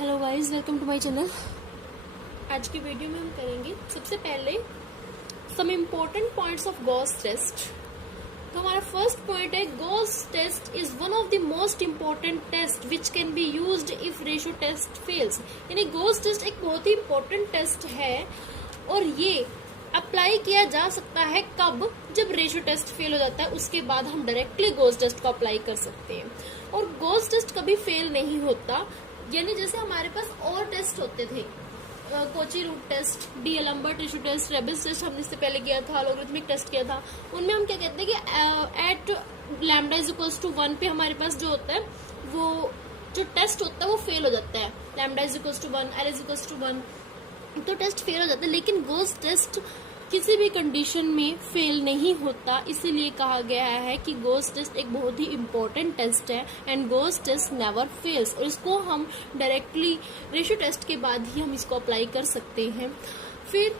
Hello guys, welcome to my channel. आज की video में हम करेंगे सबसे पहले some important points of Gauss test. तो हमारा फर्स्ट पॉइंट है, Gauss test is one of the most important test which can be used if ratio test fails. यानी गॉस टेस्ट एक बहुत ही इम्पोर्टेंट टेस्ट है और ये अप्लाई किया जा सकता है कब, जब रेशियो टेस्ट फेल हो जाता है उसके बाद हम डायरेक्टली गॉस टेस्ट को अप्लाई कर सकते हैं। और गॉस टेस्ट कभी फेल नहीं होता। यानी जैसे हमारे पास और टेस्ट होते थे, Cauchy root test, D'Alembert ratio test, Raabe's test हमने इससे पहले किया था, लॉगरिथमिक टेस्ट किया था। उनमें हम क्या कहते हैं कि at lambda is equals to 1 पे हमारे पास जो होता है वो जो टेस्ट होता है वो फेल हो जाता है। Lambda is equals to 1, L is equals to 1, तो टेस्ट फेल हो जाता है। लेकिन गॉस टेस्ट किसी भी कंडीशन में फेल नहीं होता, इसीलिए कहा गया है कि गॉस टेस्ट एक बहुत ही इम्पोर्टेंट टेस्ट है and Gauss test never fails. और इसको हम डायरेक्टली रेशियो टेस्ट के बाद ही हम इसको अप्लाई कर सकते हैं। फिर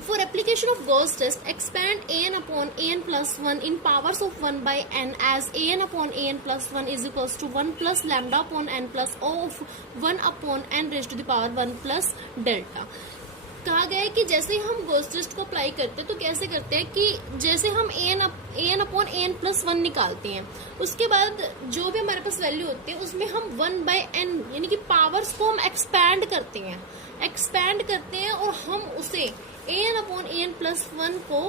for application of Gauss test, expand an upon an plus 1 in powers of 1 by n as an upon an plus 1 is equals to 1 plus lambda upon n plus O of 1 upon n raised to the power 1 plus delta। कहा गया है कि जैसे हम Gauss test को apply करते हैं तो कैसे करते हैं कि जैसे हम an अपॉन an प्लस 1 निकालते हैं, उसके बाद जो भी हमारे पास वैल्यू होती है उसमें हम 1 बाय n यानी कि पावर्स को हम एक्सपैंड करते हैं और हम उसे an अपॉन an प्लस 1 को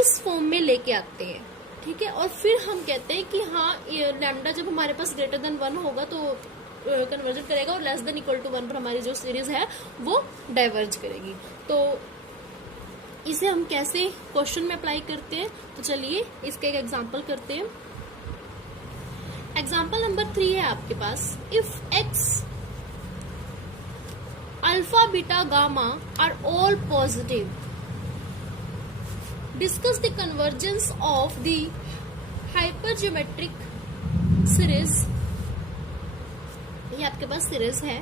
इस फॉर्म में लेके आते हैं। ठीक है, और फिर हम कहते हैं कि हाँ लैम्डा जब हमारे पास ग्रेटर देन 1 होगा तो कन्वर्जन करेगा और लेस देन इक्वल टू 1 पर हमारी जो सीरीज है वो डाइवर्ज करेगी। तो इसे हम कैसे क्वेश्चन में अप्लाई करते हैं, तो चलिए इसका एक एग्जांपल करते हैं। एग्जांपल नंबर 3 है आपके पास, if X alpha beta gamma are all positive, discuss the convergence of the hypergeometric series. ये आपके पास सीरीज है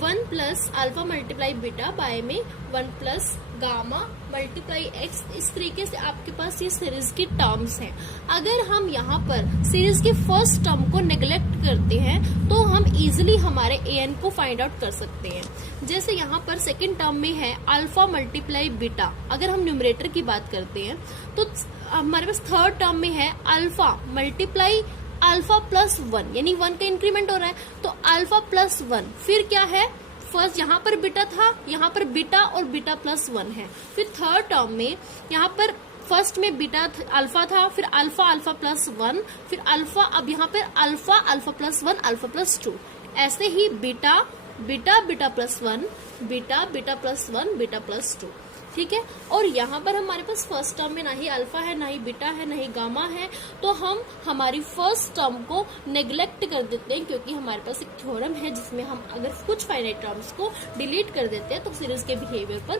1 plus alpha multiply beta by में 1 प्लस गामा मल्टीप्लाई एक्स। इस तरीके से आपके पास ये सीरीज की टर्म्स हैं। अगर हम यहाँ पर सीरीज के फर्स्ट टर्म को नेग्लेक्ट करते हैं तो हम इजीली हमारे an को फाइंड आउट कर सकते हैं। जैसे यहाँ पर सेकेंड टर्म में है अल्फा मल्टीप्लाई बीटा, अगर हम न्यूमरेटर की बात करते हैं तो हमारे पास थर्ड टर्म में है अल्फा मल्टीप्लाई अल्फा प्लस 1, यानी 1 का इंक्रीमेंट हो रहा है तो अल्फा प्लस 1। फिर क्या है, फर्स्ट यहाँ पर बीटा था, यहाँ पर बीटा और बीटा प्लस 1 है। फिर थर्ड टर्म में यहाँ पर फर्स्ट में बीटा अल्फा था, फिर अल्फा अल्फा प्लस 1, फिर अल्फा, अब यहाँ पर alpha alpha plus 1 alpha plus 2, ऐसे ही beta beta beta plus 1, beta beta plus 1 beta plus 2। ठीक है, और यहाँ पर हमारे पास फर्स्ट टर्म में ना ही अल्फा है, ना ही बीटा है, ना ही गामा है, तो हम हमारी फर्स्ट टर्म को नेग्लेक्ट कर देते हैं क्योंकि हमारे पास एक थ्योरम है जिसमें हम अगर कुछ फाइनाइट टर्म्स को डिलीट कर देते हैं तो सीरीज के बिहेवियर पर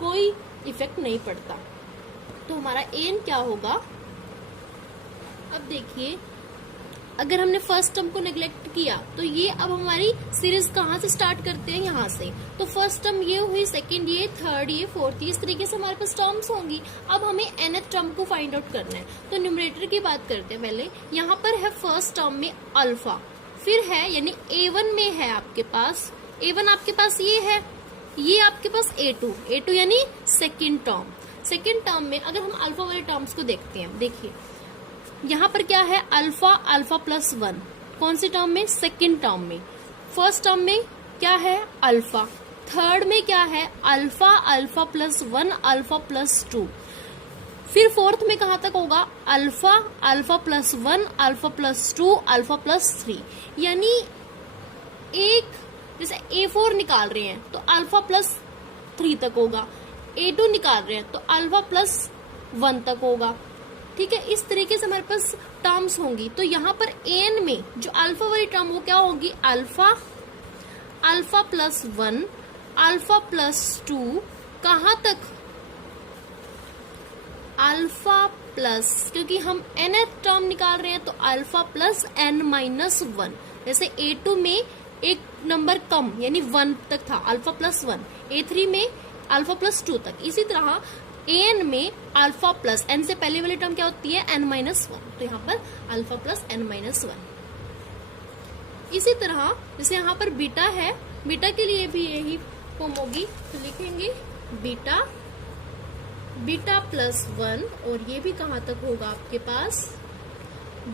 कोई इफेक्ट नहीं पड़ता। तो हमारा एन क्या होगा, अब देखिए अगर हमने फर्स्ट टर्म को नेग्लेक्ट किया तो ये अब हमारी सीरीज कहाँ से स्टार्ट करते हैं, यहाँ से। तो फर्स्ट टर्म ये हुई, सेकंड ये, थर्ड ये, फोर्थ, इस तरीके से हमारे पास टर्म्स होंगी। अब हमें nth टर्म को फाइंड आउट करना है तो न्यूमरेटर की बात करते हैं पहले। यहाँ पर है फर्स्ट टर्म में अल्फा, फिर है यानी a1 में है आपके पास, a1 आपके पास ये है, ये आपके पास a2 यानी सेकेंड टर्म में अगर हम अल्फा वाले टर्म्स को देखते हैं, देखिए यहाँ पर क्या है अल्फा अल्फा प्लस 1, कौन सी टर्म में, सेकेंड टर्म में। फर्स्ट टर्म में क्या है अल्फा, थर्ड में क्या है alpha alpha plus 1 alpha plus 2, फिर फोर्थ में कहाँ तक होगा alpha alpha plus 1 alpha plus 2 alpha plus 3। यानी एक जैसे a4 निकाल रहे हैं तो अल्फा प्लस 3 तक होगा, a2 निकाल रहे हैं तो अल्फा प्लस 1 तक होगा। ठीक है, इस तरीके से हमारे पास टर्म्स होंगी। तो यहाँ पर एन में जो अल्फा वाली टर्म वो क्या होगी, alpha alpha plus 1 alpha plus 2, कहाँ तक अल्फा प्लस, क्योंकि हम nth टर्म निकाल रहे हैं तो अल्फा प्लस n माइनस 1। जैसे a2 में एक नंबर कम यानी 1 तक था, अल्फा प्लस 1, a3 में अल्फा प्लस 2 तक। इसी तरह एन में अल्फा प्लस एन से पहले वाली टर्म क्या होती है n माइनस 1, तो यहाँ पर अल्फा प्लस n माइनस 1। इसी तरह जैसे यहाँ पर बीटा है बीटा के लिए भी यही फॉर्म होगी, तो लिखेंगे बीटा बीटा प्लस 1, और ये भी कहाँ तक होगा आपके पास,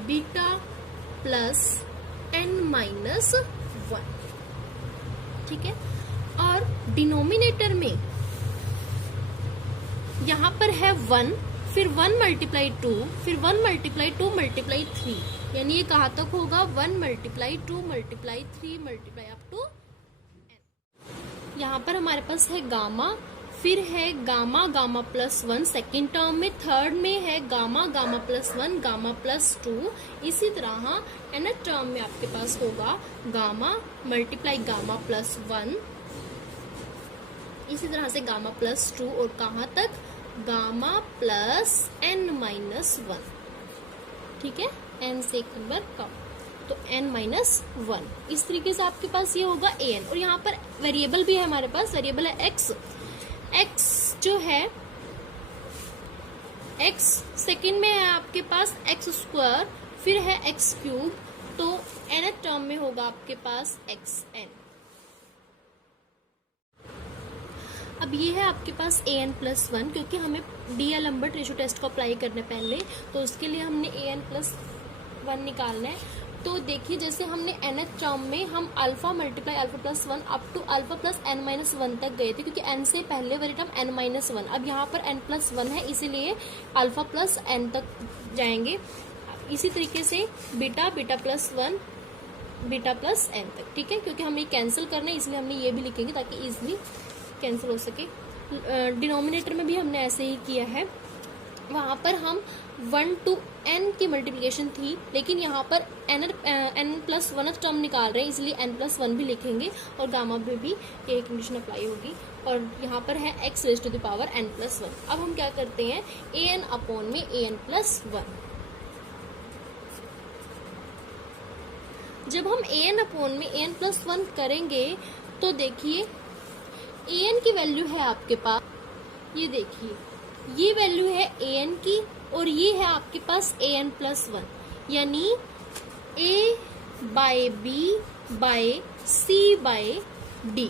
बीटा प्लस n माइनस 1, ठीक है। और डिनोमिनेटर में यहाँ पर है 1, फिर 1 मल्टीप्लाई 2, फिर 1 मल्टीप्लाई 2 मल्टीप्लाई 3, यानी ये कहाँ तक होगा, 1 multiply 2 multiply 3 multiply up to n। यहाँ पर हमारे पास है गामा, फिर है gamma gamma plus 1 second term में, थर्ड में है gamma gamma plus 1 gamma plus 2, इसी तरह nth टर्म में आपके पास होगा गामा मल्टीप्लाई गामा प्लस 1, इसी तरह से गामा प्लस 2, और कहाँ तक, गामा प्लस n माइनस 1, ठीक है, n से एक नंबर कम, तो n माइनस 1। इस तरीके से आपके पास ये होगा an। और यहाँ पर वेरिएबल भी है हमारे पास, वेरिएबल है x, x जो है x सेकेंड में है आपके पास x स्क्वायर, फिर है x क्यूब, तो nth टर्म में होगा आपके पास xn। अब ये है आपके पास an प्लस 1, क्योंकि हमें डीएलम्बर्ट रेशियो टेस्ट को अप्लाई करने पहले, तो उसके लिए हमने an प्लस 1 निकालना है। तो देखिए जैसे हमने nth टर्म में हम alpha multiply alpha plus 1 up to alpha plus n minus 1 तक गए थे, क्योंकि n से पहले वाली टर्म n माइनस 1, अब यहाँ पर n प्लस 1 है, इसीलिए अल्फा प्लस n तक जाएंगे। इसी तरीके से beta beta plus 1 beta plus n तक, ठीक है, क्योंकि हमें कैंसिल करना है इसलिए हमने ये भी लिखेंगे ताकि इजिली कैंसिल हो सके। डिनोमिनेटर में भी हमने ऐसे ही किया है, वहाँ पर हम 1 to n की मल्टीप्लिकेशन थी, लेकिन यहाँ पर n प्लस 1 टर्म निकाल रहे हैं, इसलिए n प्लस 1 भी लिखेंगे, और गामा में भी ये कंडीशन अप्लाई होगी। और यहाँ पर है x raise to the power n plus 1। अब हम क्या करते हैं, an अपॉन में an प्लस 1। जब हम an अपॉन में an प्लस 1 करेंगे तो देखिए an की वैल्यू है आपके पास, ये देखिए ये वैल्यू है an की, और ये है आपके पास an प्लस 1, यानी a by b by c by d,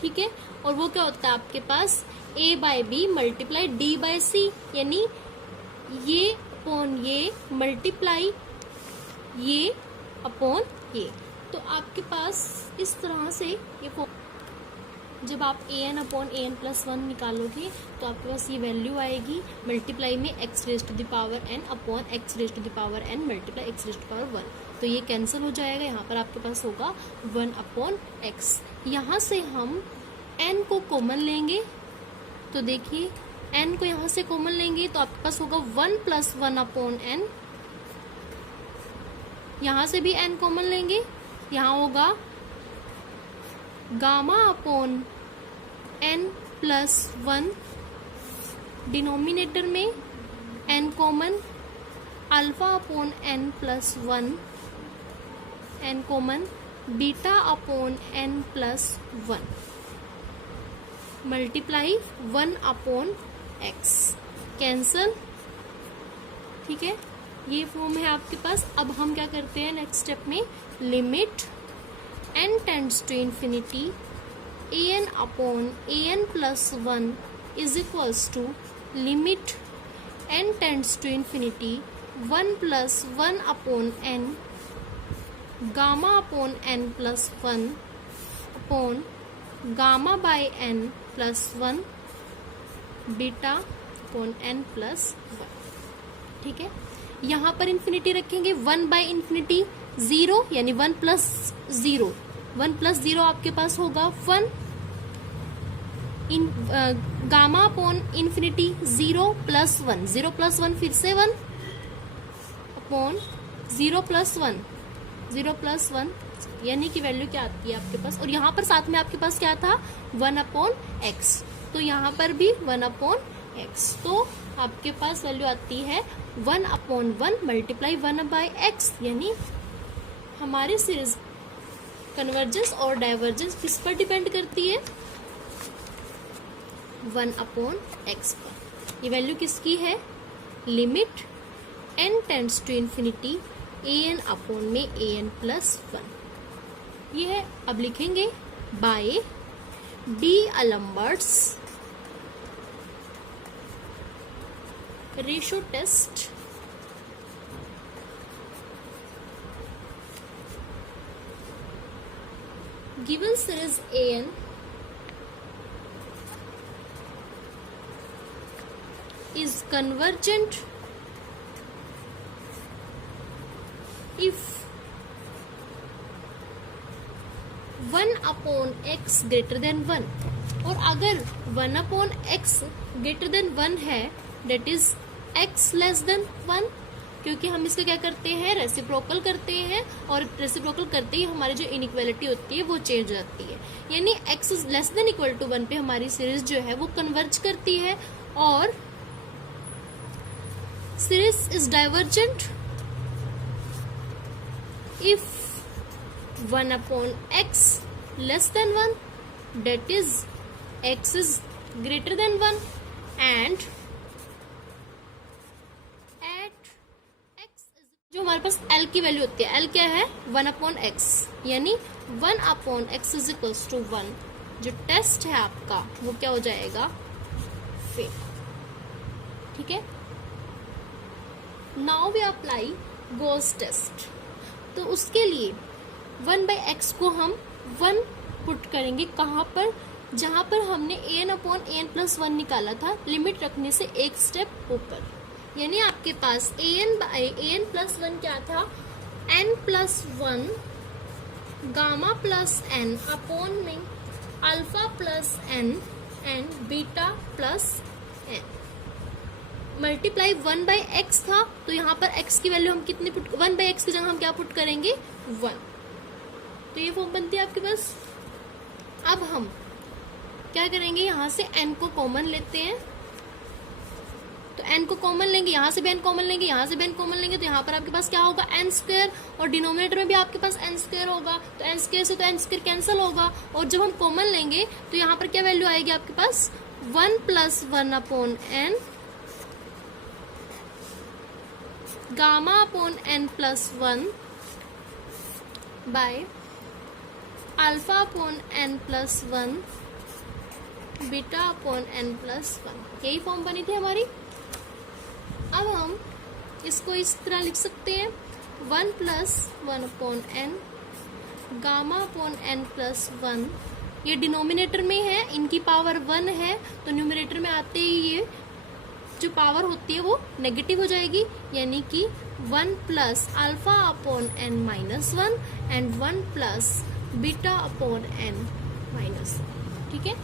ठीक है। और वो क्या होता है आपके पास, a by b multiply d by c, यानी ये अपॉन ये मल्टीप्लाई ये अपॉन ये। तो आपके पास इस तरह से ये जब आप an अपॉन an प्लस 1 निकालोगे तो आपके पास ये वैल्यू आएगी, मल्टीप्लाई में x raise to the power n upon x raise to the power n multiply x raise to power 1, तो ये कैंसिल हो जाएगा। यहाँ पर आपके पास होगा 1 अपॉन x। यहाँ से हम n को कॉमन लेंगे, तो देखिए n को यहाँ से कॉमन लेंगे तो आपके पास होगा 1 प्लस 1 अपॉन n, यहाँ से भी n कॉमन लेंगे, यहाँ होगा gamma upon n plus 1, denominator में n common, alpha upon n plus 1, n common, beta upon n plus 1 multiply 1 upon x, cancel, ठीक है, ये फॉर्म है आपके पास। अब हम क्या करते हैं नेक्स्ट स्टेप में, limit n tends to infinity an upon an plus 1 is equals to limit n tends to infinity 1 plus 1 upon n gamma upon n plus 1 upon gamma by n plus 1 beta upon n plus 1, ठीक है। यहाँ पर infinity रखेंगे, 1 bye infinity 0, यानी 1 plus 0, 1 plus 0 आपके पास होगा 1, gamma upon infinity 0 plus 1, 0 plus 1 फिर से 1 अपॉन 0 प्लस 1, 0 प्लस 1, यानी कि वैल्यू क्या आती है आपके पास। और यहाँ पर साथ में आपके पास क्या था, 1 अपॉन एक्स, तो यहाँ पर भी 1 अपॉन एक्स, तो आपके पास वैल्यू आती है 1 अपॉन 1 मल्टीप्लाई 1 बाय एक्स, यानी हमारी सीरीज कन्वर्जेंस और डाइवर्जेंस किस पर डिपेंड करती है, 1 अपॉन एक्स पर। ये वैल्यू किसकी है, limit n tends to infinity an upon में an प्लस 1, ये है। अब लिखेंगे by D'Alembert's ratio test given series An is convergent if 1/x greater than 1, और अगर 1/x greater than 1 है, that is x less than 1, क्योंकि हम इसका क्या करते हैं, रेसिप्रोकल करते हैं, और रेसिप्रोकल करते ही हमारी जो इनइक्वालिटी होती है वो चेंज हो जाती है, यानी x is less than equal to 1 पे हमारी सीरीज जो है वो कन्वर्ज करती है, और series is divergent if 1/x less than 1, that is x is greater than 1, and at x is, जो हमारे पास L की वैल्यू होती है, L क्या है, 1/x, यानी 1/x इज इक्वल्स टू 1। जो टेस्ट है आपका वो क्या हो जाएगा, फेल। ठीक है, now we apply Gauss test. तो उसके लिए 1/x को हम 1 पुट करेंगे, कहाँ पर, जहां पर हमने an/n+1 निकाला था, लिमिट रखने से एक स्टेप ऊपर, यानी आपके पास an+1 क्या था, n+1 gamma plus n upon में alpha plus n and beta plus n multiply 1/x था, तो यहाँ पर x की वैल्यू हम कितनी पुट, 1/x की जगह हम क्या पुट करेंगे, 1। तो ये फॉर्म बनती है आपके पास। अब हम क्या करेंगे, यहाँ से n को कॉमन लेते हैं, तो n को कॉमन लेंगे, यहाँ से भी n कॉमन लेंगे, यहाँ से भी n कॉमन लेंगे, तो यहाँ पर आपके पास क्या होगा, n², और डिनोमिनेटर में भी आपके पास n² होगा, तो n² से तो n² कैंसिल होगा, और जब हम कॉमन लेंगे तो यहाँ पर क्या वैल्यू आएगी आपके पास, 1 + 1/n गामा/n+1 बाय अल्फा/n+1 बीटा/n+1। यही फॉर्म बनी थी हमारी। अब हम इसको इस तरह लिख सकते हैं, 1 + 1/n गामा/n+1, ये डिनोमिनेटर में है, इनकी पावर 1 है, तो न्यूमरेटर में आते ही ये जो पावर होती है वो नेगेटिव हो जाएगी, यानी कि 1 + α/n-1 एंड 1 + β/n-1। ठीक है,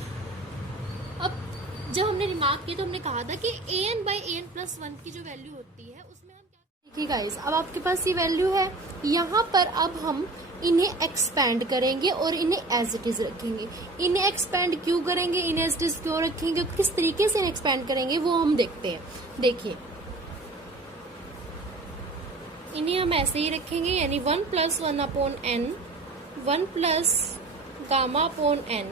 अब जब हमने रिमार्क किया तो हमने कहा था कि an/an+1 की जो वैल्यू होती है उसमें हम क्या, देखिए गाइस, अब आपके पास ये वैल्यू है, यहाँ पर अब हम इन्हें एक्सपैंड करेंगे और इन्हें एज इट इज रखेंगे। इन्हें एक्सपैंड क्यों करेंगे, इन्हें एज इट इज क्यों रखेंगे, किस तरीके से इन्हें एक्सपैंड करेंगे वो हम देखते हैं। देखिए, इन्हें हम ऐसे ही रखेंगे, यानी 1 + 1/n 1 + गामा/n,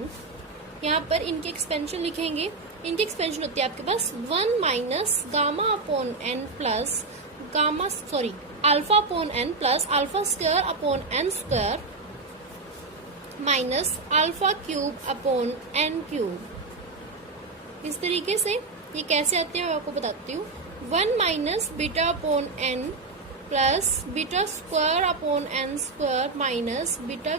यहाँ पर इनके एक्सपेंशन लिखेंगे, इनकी एक्सपेंशन होती है आपके पास 1 - गामा/n plus gamma sorry α/n plus α² minus α³ इस तरीके से ये कैसे आते हैं मैं आपको बताती हूँ। 1 - β/n प्लस β² माइनस β³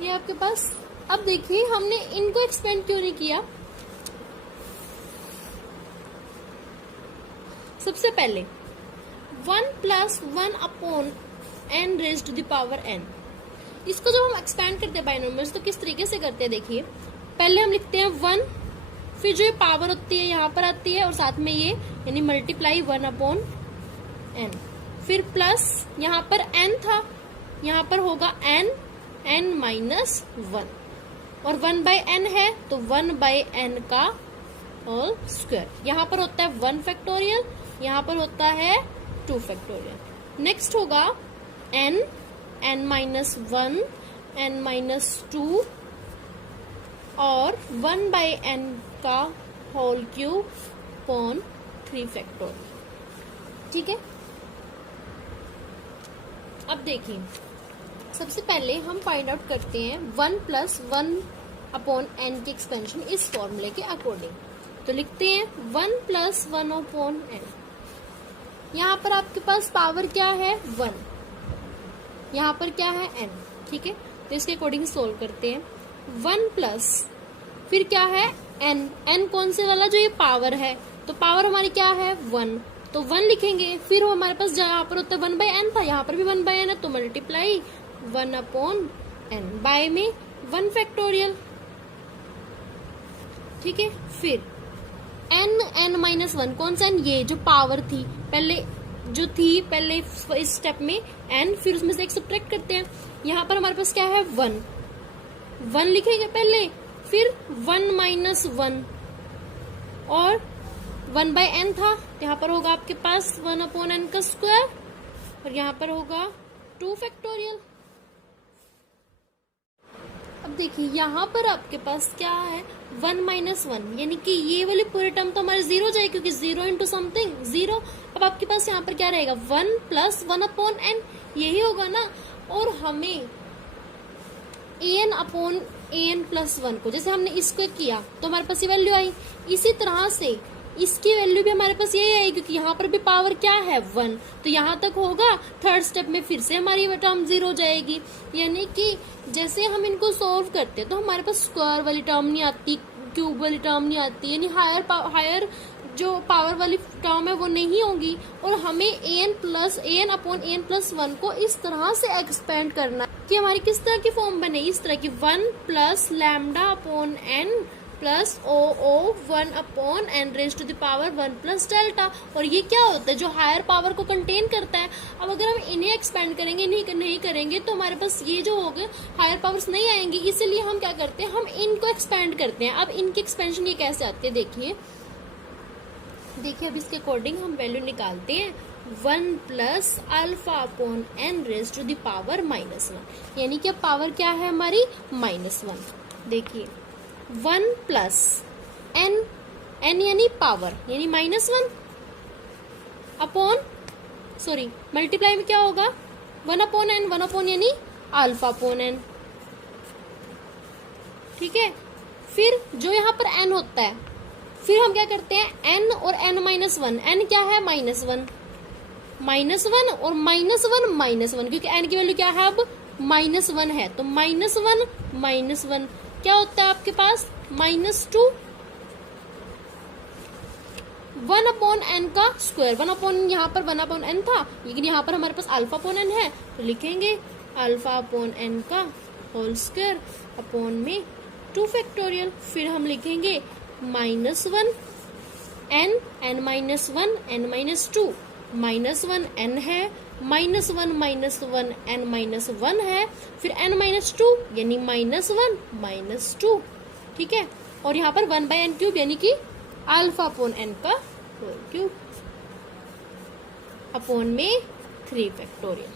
ये आपके पास। अब देखिए हमने इनको एक्सपेंड क्यों नहीं किया। सबसे पहले 1 + 1/n⁻⁴n, इसको जब हम एक्सपैंड करते हैं बाइनोमियल्स तो किस तरीके से करते हैं, देखिए पहले हम लिखते हैं 1, फिर जो ये पावर होती है यहाँ पर आती है और साथ में ये यानी मल्टीप्लाई 1/n, फिर प्लस यहाँ पर n था, यहाँ पर होगा n-1 और 1/n है तो 1/n का होल स्क्वायर। यहाँ पर होता है 1 फैक्टोरियल, यहाँ पर होता है 2 फैक्टोरियल। नेक्स्ट होगा n-1 n-2 और 1/n का होल क्यूब अपॉन 3 फैक्टोरियल। ठीक है, अब देखिए सबसे पहले हम फाइंड आउट करते हैं 1 प्लस 1 अपॉन एन की एक्सपेंशन इस फॉर्मूले के अकॉर्डिंग। तो लिखते हैं 1 प्लस 1 अपॉन एन। यहाँ पर आपके पास पावर क्या है 1, यहाँ पर क्या है n, ठीक है। तो इसके अकॉर्डिंग सोल्व करते हैं। 1 प्लस फिर क्या है n, n कौन से वाला जो ये पावर है, तो पावर हमारी क्या है 1, तो 1 लिखेंगे। फिर वो हमारे पास यहाँ पर होता है 1/n था, यहाँ पर भी 1/n है, तो मल्टीप्लाई 1 अपॉन n बाय में 1 फैक्टोरियल, ठीक है। फिर n माइनस 1 कौन सा n, ये जो पावर थी पहले जो थी पहले इस स्टेप में n, फिर उसमें से एक सब्ट्रैक्ट करते हैं। यहाँ पर हमारे पास क्या है 1 लिखेंगे पहले, फिर 1 माइनस 1 और 1/n था, यहाँ पर होगा आपके पास 1 अपॉन n का स्क्वायर और यहाँ पर होगा 2 फैक्टोरियल। अब देखिए यहाँ पर आपके पास क्या है 1 माइनस 1, यानी कि ये वाली पूरे टर्म तो हमारे 0 जाए, क्योंकि 0 इंटू समथिंग 0। अब आपके पास यहाँ पर क्या रहेगा 1 प्लस 1 अपॉन n, यही होगा ना। और हमें an अपॉन an प्लस 1 को जैसे हमने इसको किया तो हमारे पास ये वैल्यू आई, इसी तरह से इसकी वैल्यू भी हमारे पास यही आई, क्योंकि यहाँ पर भी पावर क्या है 1, तो यहाँ तक होगा। थर्ड स्टेप में फिर से हमारी टर्म 0 जाएगी, यानी कि जैसे हम इनको सोल्व करते हैं तो हमारे पास स्क्वायर वाली टर्म नहीं आती, क्यूब वाली टर्म नहीं आती, यानी हायर जो पावर वाली टर्म है वो नहीं होगी। और हमें an अपॉन an प्लस 1 को इस तरह से एक्सपेंड करना कि हमारी किस तरह की फॉर्म बने, इस तरह की 1 plus lambda upon n plus o 1 upon n raise to the power 1 plus delta. और ये क्या होता है, जो हायर पावर को कंटेन करता है। अब अगर हम इन्हें एक्सपेंड करेंगे नहीं करेंगे तो हमारे पास ये जो होगा हायर पावर्स नहीं आएंगी, इसीलिए हम क्या करते हैं, हम इनको एक्सपेंड करते हैं। अब इनकी एक्सपेंशन ये कैसे आती है, देखिए अब इसके अकॉर्डिंग हम वैल्यू निकालते हैं 1 plus alpha upon n raise to the power -1, यानी कि अब पावर क्या है हमारी -1। देखिए 1 प्लस n यानी पावर यानी -1 अपॉन मल्टीप्लाई में क्या होगा 1 अपॉन n, 1 अपॉन यानी अल्फा अपॉन n, ठीक है। फिर जो यहाँ पर n होता है, फिर हम क्या करते हैं n और n माइनस 1, n क्या है -1 और -1 क्योंकि n की वैल्यू क्या है अब -1 है, तो -1 क्या होता है आपके पास -2, 1 अपॉन n का स्क्वायर, 1 अपॉन यहाँ पर 1 अपॉन n था, लेकिन यहाँ पर हमारे पास अल्फा अपॉन n है, तो लिखेंगे अल्फा अपॉन n का होल स्क्वायर अपॉन में 2 फैक्टोरियल। फिर हम लिखेंगे -1 n minus 1 n minus 2, -1 n है, -1 n माइनस 1 है, फिर n माइनस 2 यानी -1 -2, ठीक है। और यहाँ पर 1/n क्यूब यानी कि अल्फा अपॉन n का होल क्यूब अपॉन में 3 फैक्टोरियल,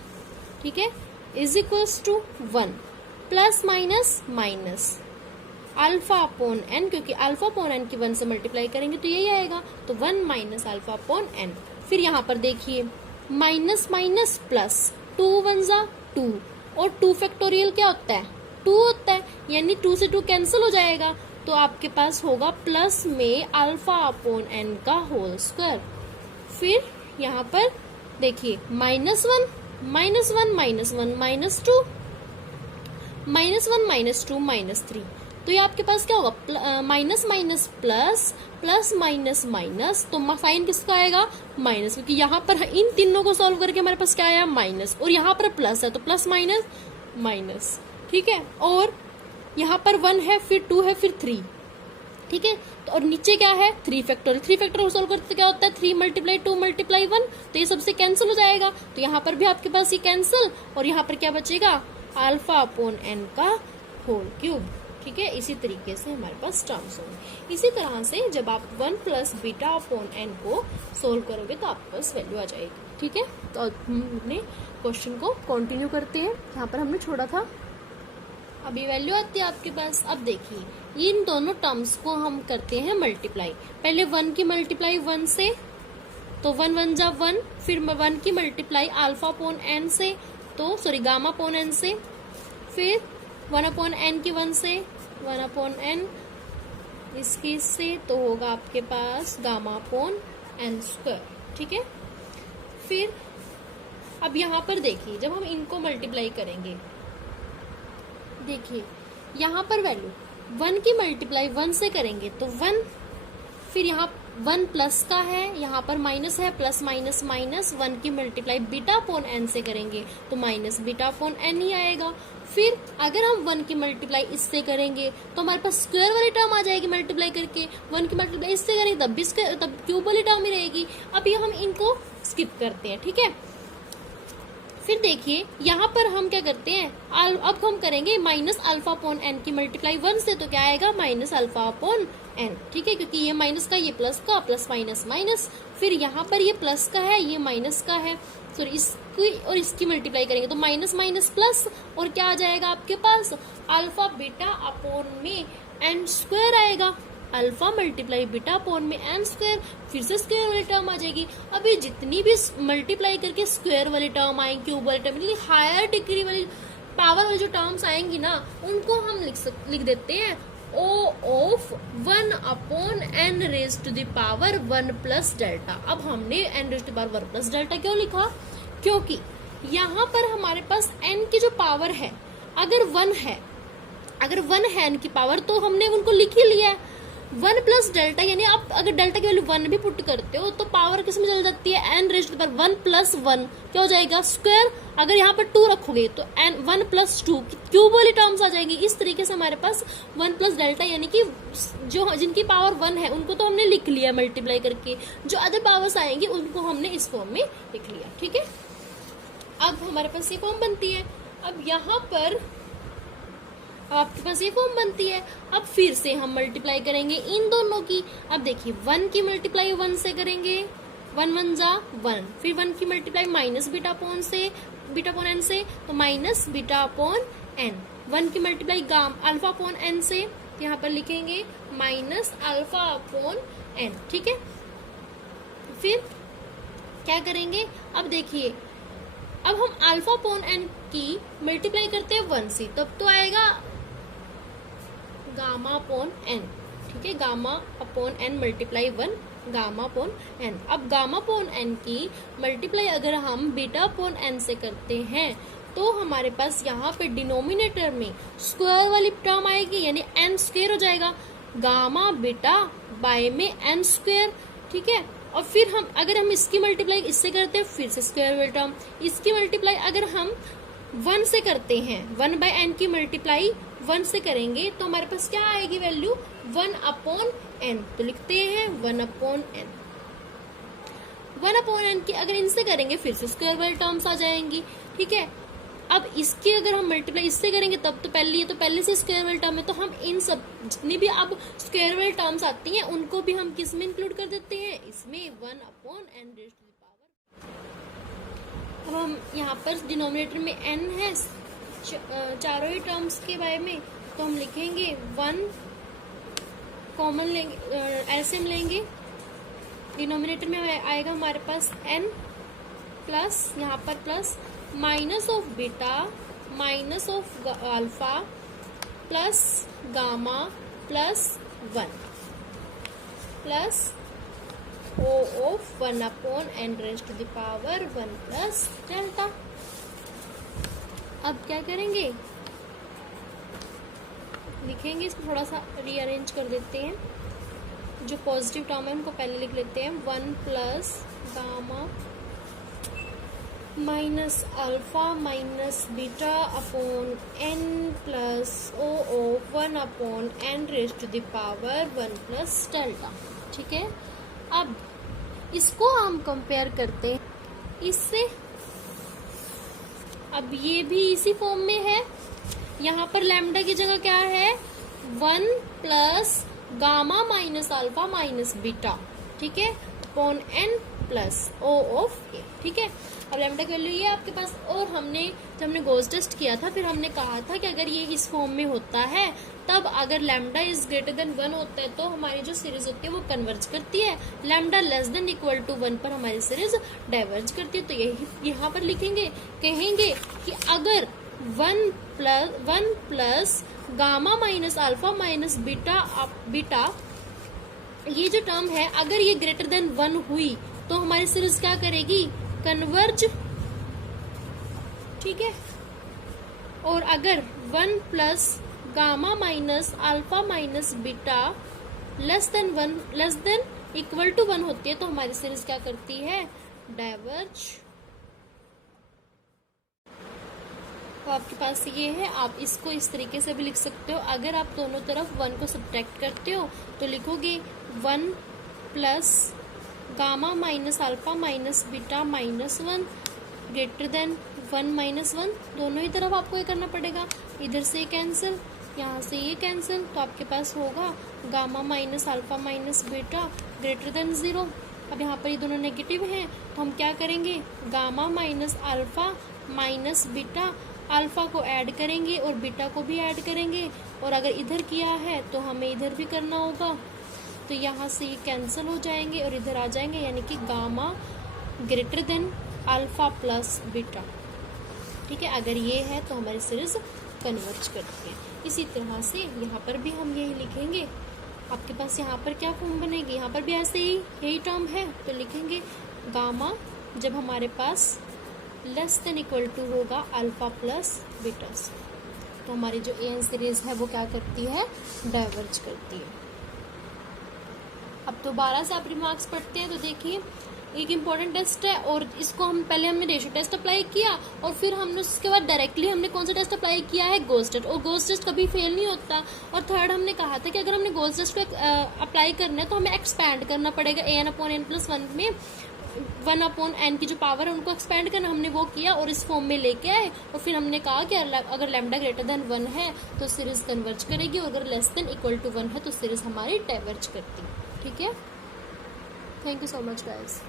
ठीक है, is equals to 1 plus minus alpha upon n, क्योंकि अल्फा अपॉन n की 1 से मल्टीप्लाई करेंगे तो यही आएगा, तो 1 माइनस अल्फा अपॉन n। फिर यहाँ पर देखिए माइनस प्लस 2 1 जा 2 और 2 फैक्टोरियल क्या होता है 2 होता है, यानी 2 से 2 कैंसिल हो जाएगा, तो आपके पास होगा प्लस में अल्फा अपॉन n का होल स्क्वायर। फिर यहाँ पर देखिए -1 -2 -3, तो ये आपके पास क्या होगा माइनस प्लस माइनस, तो साइन किसका आएगा माइनस, क्योंकि यहाँ पर इन तीनों को सॉल्व करके हमारे पास क्या आया माइनस, और यहाँ पर प्लस है तो प्लस माइनस, ठीक है। और यहाँ पर 1 है, फिर 2 है, फिर 3, ठीक है। तो और नीचे क्या है 3 फैक्टोरियल सॉल्व करते क्या होता है 3 × 2 × 1, तो ये सबसे कैंसिल हो जाएगा, तो यहाँ पर भी आपके पास ये कैंसिल, और यहाँ पर क्या बचेगा अल्फा अपॉन n का होल क्यूब, ठीक है। इसी तरीके से हमारे पास टर्म्स होंगे। इसी तरह से जब आप 1 प्लस बीटा अपॉन n को सोल्व करोगे तो आपके पास वैल्यू आ जाएगी, ठीक है। तो हमने क्वेश्चन को कंटिन्यू करते हैं, यहाँ पर हमने छोड़ा था, अभी वैल्यू आती है आपके पास। अब देखिए इन दोनों टर्म्स को हम करते हैं मल्टीप्लाई, पहले 1 की मल्टीप्लाई 1 से, तो 1 1 जा 1, फिर 1 की मल्टीप्लाई अल्फा अपॉन n से, तो सॉरी गामा अपॉन एन से, फिर 1 अपॉन एन की 1 से, 1 अपॉन एन इसकी इससे, तो होगा आपके पास गामा अपॉन एन स्क्वायर। ठीक है, फिर अब यहाँ पर देखिए जब हम इनको मल्टीप्लाई करेंगे, देखिए यहाँ पर वैल्यू 1 की मल्टीप्लाई 1 से करेंगे तो 1, फिर यहाँ 1 प्लस का है, यहाँ पर माइनस है, प्लस माइनस माइनस, 1 की मल्टीप्लाई बीटा अपॉन एन से करेंगे तो माइनस बीटा अपॉन एन ही आएगा। फिर अगर हम 1 की मल्टीप्लाई इससे करेंगे तो हमारे पास स्क्वायर वाली टर्म आ जाएगी, मल्टीप्लाई करके 1 की मल्टीप्लाई इससे करेंगे तब भी तब क्यूब वाली टर्म ही रहेगी। अब ये हम इनको स्किप करते हैं। ठीक है, फिर देखिए यहाँ पर हम क्या करते हैं, अब हम करेंगे माइनस अल्फा अपॉन एन की मल्टीप्लाई 1 से, तो क्या आएगा माइनस अल्फा अपॉन एन। ठीक है, क्योंकि ये माइनस का ये प्लस का, प्लस माइनस माइनस, फिर यहाँ पर ये प्लस का है ये माइनस का है, सॉरी इसकी और इसकी मल्टीप्लाई करेंगे तो माइनस माइनस प्लस, और क्या आ जाएगा आपके पास अल्फा बीटा अपॉन में एन स्क्वायर आएगा। अल्फा मल्टीप्लाई बीटा अपॉन में एन स्क्वायर, फिर से स्क्वायर वाली टर्म आ जाएगी। अब ये जितनी भी मल्टीप्लाई करके स्क्वायर वाली टर्म आएंगी, क्यूब वाली टर्म, हायर डिग्री वाली पावर वाली जो टर्म्स आएंगी ना, उनको हम लिख देते हैं O of 1 upon n raise to the power 1 plus delta. अब हमने n raise to power 1 plus delta क्यों लिखा, क्योंकि यहाँ पर हमारे पास एन की जो पावर है अगर 1 है, अगर 1 है एन की पावर, तो हमने उनको लिख ही लिया है 1 प्लस डेल्टा, यानी आप अगर डेल्टा की वैल्यू 1 भी पुट करते हो तो पावर किस में चल जाती है, n raise to power 1 plus 1 क्या हो जाएगा स्क्वायर। अगर यहाँ पर 2 रखोगे तो एन 1 प्लस 2 क्यूब वाली टर्म्स आ जाएंगी। इस तरीके से हमारे पास 1 प्लस डेल्टा, यानी कि जो जिनकी पावर 1 है उनको तो हमने लिख लिया मल्टीप्लाई करके, जो अदर पावर्स आएंगी उनको हमने इस फॉर्म में लिख लिया। ठीक है, अब हमारे पास ये फॉर्म बनती है। अब यहाँ पर आपके पास ये फॉर्म बनती है। अब फिर से हम मल्टीप्लाई करेंगे इन दोनों की। अब देखिए 1 की मल्टीप्लाई 1 से करेंगे, 1 1 जा 1, फिर 1 की मल्टीप्लाई माइनस बीटा अपॉन से, बीटा अपॉन एन से, तो माइनस बीटा अपॉन एन। 1 की मल्टीप्लाई अल्फा अपॉन एन से, यहाँ पर लिखेंगे माइनस अल्फा अपॉन एन। ठीक है, फिर क्या करेंगे, अब देखिए अब हम अल्फा अपॉन एन की मल्टीप्लाई करते हैं 1 से, तब तो आएगा गामा अपॉन एन। ठीक है, gamma upon n multiply 1 gamma upon n. अब गामा अपॉन एन की मल्टीप्लाई अगर हम बीटा अपॉन एन से करते हैं तो हमारे पास यहाँ पे डिनोमिनेटर में स्क्वायर वाली टर्म आएगी, यानी एन स्क्वायर हो जाएगा, गामा बीटा बाय में एन स्क्वायर। ठीक है, और फिर हम अगर हम इसकी मल्टीप्लाई इससे करते हैं फिर से स्क्वायर वाली टर्म, इसकी मल्टीप्लाई अगर हम 1 से करते हैं, 1 बाय एन की मल्टीप्लाई 1 से करेंगे तो हमारे पास क्या आएगी वैल्यू 1 अपॉन एन, तो लिखते हैं 1 अपॉन एन। 1 अपॉन एन की अगर इनसे करेंगे फिर से स्क्वायर वाली टर्म्स आ जाएंगी। ठीक है, अब इसकी अगर हम मल्टीप्लाई इससे करेंगे तब तो पहले से स्क्वायर वाली टर्म है, तो हम इन सब जितनी भी अब स्क्वायर वाली टर्म्स आती हैं उनको भी हम किस में इंक्लूड कर देते हैं, इसमें 1 upon n raise to the power. अब हम यहाँ पर डिनोमिनेटर में एन है चारों ही टर्म्स के बारे में, तो हम लिखेंगे 1 कॉमन लेंगे, एलसीएम लेंगे, डिनोमिनेटर में आएगा हमारे पास n प्लस यहाँ पर plus minus of beta minus of alpha plus gamma plus 1 plus O of 1 upon n raise to the power 1 plus delta. अब क्या करेंगे, लिखेंगे इसको थोड़ा सा रीअरेंज कर देते हैं, जो पॉजिटिव टर्म है उनको पहले लिख लेते हैं 1 plus gamma minus alpha minus beta upon n plus O of 1 upon n raise to the power 1 plus delta. ठीक है, अब इसको हम कंपेयर करते हैं इससे। अब ये भी इसी फॉर्म में है, यहाँ पर लैम्डा की जगह क्या है 1 plus gamma minus alpha minus beta. ठीक है, upon n plus O of A. ठीक है, अब लैम्डा की वैल्यू ये है आपके पास। और जब हमने गॉस टेस्ट किया था फिर हमने कहा था कि अगर ये इस फॉर्म में होता है तब अगर लैम्डा इज ग्रेटर देन 1 होता है तो हमारी जो सीरीज होती है वो कन्वर्ज करती है, lambda less than equal to 1 पर हमारी सीरीज डाइवर्ज करती है। तो यही यहाँ पर लिखेंगे, कहेंगे कि अगर 1 plus gamma minus alpha minus beta ये जो टर्म है अगर ये ग्रेटर देन 1 हुई तो हमारी सीरीज क्या करेगी, कन्वर्ज, ठीक है। और अगर 1 plus gamma minus alpha minus beta less than equal to 1 होती है तो हमारी सीरीज क्या करती है, डाइवर्ज। तो आपके पास ये है, आप इसको इस तरीके से भी लिख सकते हो। अगर आप दोनों तरफ 1 को सब्ट्रैक्ट करते हो तो लिखोगे 1 plus gamma minus alpha minus beta minus 1 greater than 1 minus 1। दोनों ही तरफ आपको ये करना पड़ेगा, इधर से कैंसिल, यहाँ से ये कैंसिल, तो आपके पास होगा gamma minus alpha minus beta greater than 0। अब यहाँ पर ये दोनों नेगेटिव हैं तो हम क्या करेंगे, gamma minus alpha minus beta, alpha को ऐड करेंगे और बीटा को भी ऐड करेंगे, और अगर इधर किया है तो हमें इधर भी करना होगा। तो यहाँ से ये कैंसिल हो जाएंगे और इधर आ जाएंगे, यानी कि gamma greater than alpha plus beta, ठीक है। अगर ये है तो हमारी सीरीज कन्वर्ज करती है। इसी तरह से यहाँ पर भी हम यही लिखेंगे। आपके पास यहाँ पर क्या फॉर्म बनेगी, यहाँ पर भी ऐसे ही यही टर्म है तो लिखेंगे गामा जब हमारे पास लेस देन इक्वल टू होगा अल्फा प्लस बीटा से, तो हमारी जो एन सीरीज है वो क्या करती है, डाइवर्ज करती है। अब दोबारा से आप रिमार्क्स पढ़ते हैं तो देखिए एक इम्पॉर्टेंट टेस्ट है, और इसको हमने रेशियो टेस्ट अप्लाई किया और फिर हमने उसके बाद डायरेक्टली हमने कौन सा टेस्ट अप्लाई किया है, गॉस टेस्ट, और गॉस टेस्ट कभी फेल नहीं होता। और थर्ड हमने कहा था कि अगर हमने गॉस टेस्ट को अप्लाई करना है तो हमें एक्सपैंड करना पड़ेगा an/n+1 में 1/n की जो पावर है उनको एक्सपैंड करना, हमने वो किया और इस फॉर्म में लेके आए। और फिर हमने कहा कि अगर लैम्डा ग्रेटर देन 1 है तो सीरीज कन्वर्ज करेगी, और अगर लेस देन इक्वल टू 1 है तो सीरीज हमारी डाइवर्ज करती है, ठीक है। Thank you so much guys.